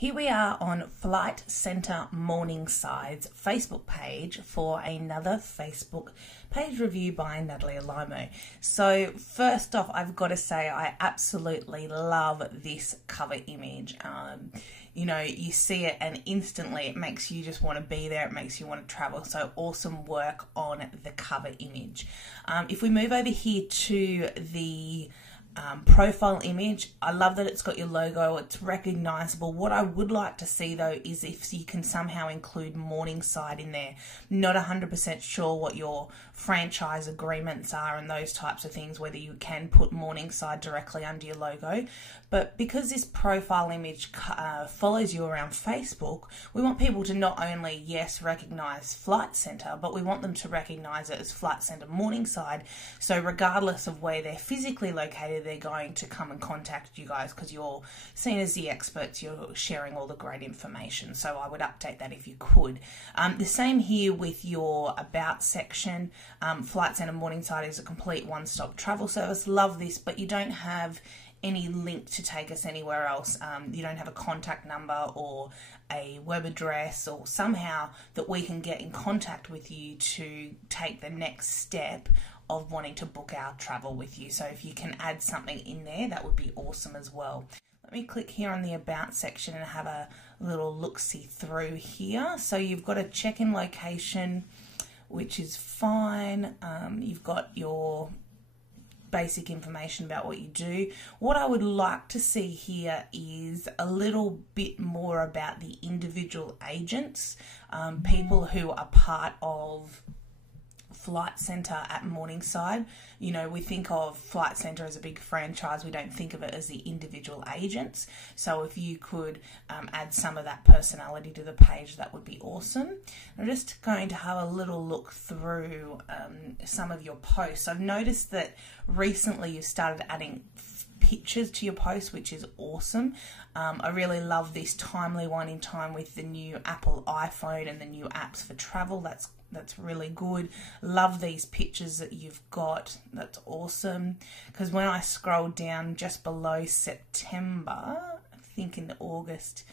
Here we are on Flight Centre Morningside's Facebook page for another Facebook page review by Natalie Alaimo. So first off, I've got to say I absolutely love this cover image. You know, you see it and instantly it makes you just want to be there. It makes you want to travel. So awesome work on the cover image. If we move over here to the profile image, I love that it's got your logo, it's recognizable. What I would like to see though is if you can somehow include Morningside in there. Not 100% sure what your franchise agreements are and those types of things, whether you can put Morningside directly under your logo, but because this profile image follows you around Facebook, we want people to not only, yes, recognize Flight Centre, but we want them to recognize it as Flight Centre Morningside. So regardless of where they're physically located, they're going to come and contact you guys because you're seen as the experts, you're sharing all the great information. So I would update that if you could. The same here with your About section. Flight Centre Morningside is a complete one-stop travel service. Love this, but you don't have any link to take us anywhere else. You don't have a contact number or a web address or somehow that we can get in contact with you to take the next step of wanting to book our travel with you. So if you can add something in there, that would be awesome as well. Let me click here on the About section and have a little look-see through here. So you've got a check-in location, which is fine. You've got your basic information about what you do. What I would like to see here is a little bit more about the individual agents, people who are part of Flight Centre at Morningside. You know, we think of Flight Centre as a big franchise, we don't think of it as the individual agents. So if you could add some of that personality to the page, that would be awesome. I'm just going to have a little look through some of your posts. I've noticed that recently you've started adding pictures to your posts, which is awesome. I really love this timely one in time with the new Apple iPhone and the new apps for travel. That's really good. Love these pictures that you've got. That's awesome. Because when I scroll down just below September, I think in August,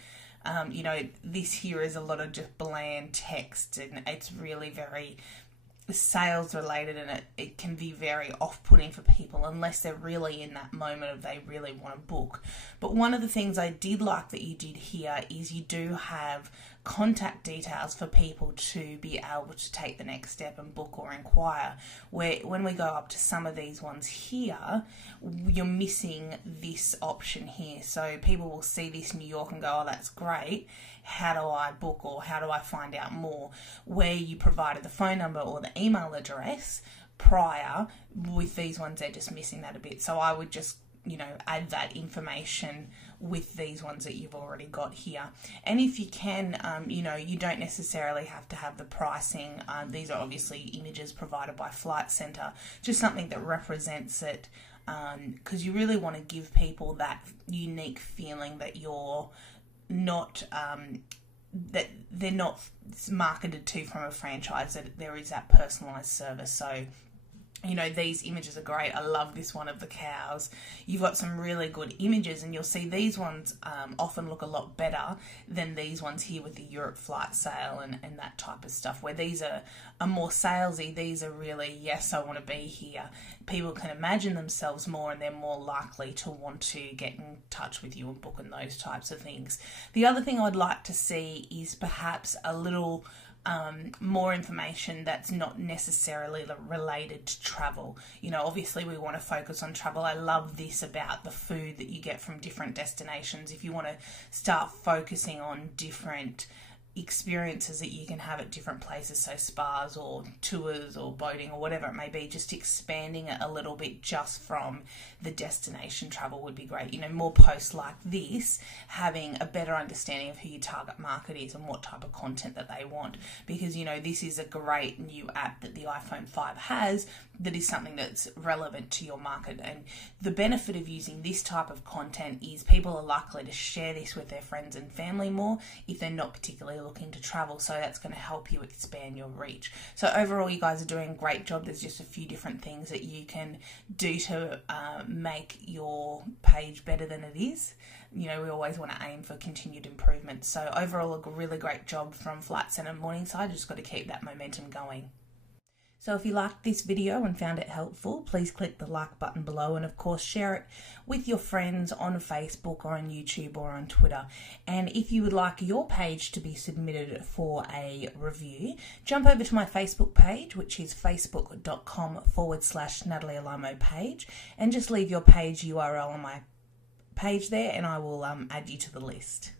you know, this here is a lot of just bland text and it's really very sales related, and it can be very off-putting for people unless they're really in that moment of they really want to book. But one of the things I did like that you did here is you do have contact details for people to be able to take the next step and book or inquire, where when we go up to some of these ones here, you're missing this option here. So people will see this New York and go, oh, that's great, how do I book or how do I find out more? Where you provided the phone number or the email address prior, with these ones they're just missing that a bit. So I would just, you know, add that information with these ones that you've already got here. And if you can, you know, you don't necessarily have to have the pricing. These are obviously images provided by Flight Centre, just something that represents it, because you really want to give people that unique feeling that you're not, that they're not marketed to from a franchise, that there is that personalised service. So, you know, these images are great. I love this one of the cows. You've got some really good images, and you'll see these ones often look a lot better than these ones here with the Europe flight sale and that type of stuff, where these are more salesy. These are really, yes, I want to be here. People can imagine themselves more and they're more likely to want to get in touch with you and book and those types of things. The other thing I'd like to see is perhaps a little more information that's not necessarily related to travel. You know, obviously we want to focus on travel. I love this about the food that you get from different destinations. If you want to start focusing on different experiences that you can have at different places, so spas or tours or boating or whatever it may be, just expanding it a little bit just from the destination travel would be great. You know, more posts like this, having a better understanding of who your target market is and what type of content that they want, because, you know, this is a great new app that the iPhone 5 has that is something that's relevant to your market. And the benefit of using this type of content is people are likely to share this with their friends and family more if they're not particularly looking to travel. So that's going to help you expand your reach. So overall, you guys are doing a great job. There's just a few different things that you can do to make your page better than it is. You know, we always want to aim for continued improvement. So overall, a really great job from Flight Centre Morningside. Just got to keep that momentum going. So if you liked this video and found it helpful, please click the like button below, and of course share it with your friends on Facebook or on YouTube or on Twitter. And if you would like your page to be submitted for a review, jump over to my Facebook page, which is facebook.com/Natalie Alaimo page, and just leave your page URL on my page there, and I will add you to the list.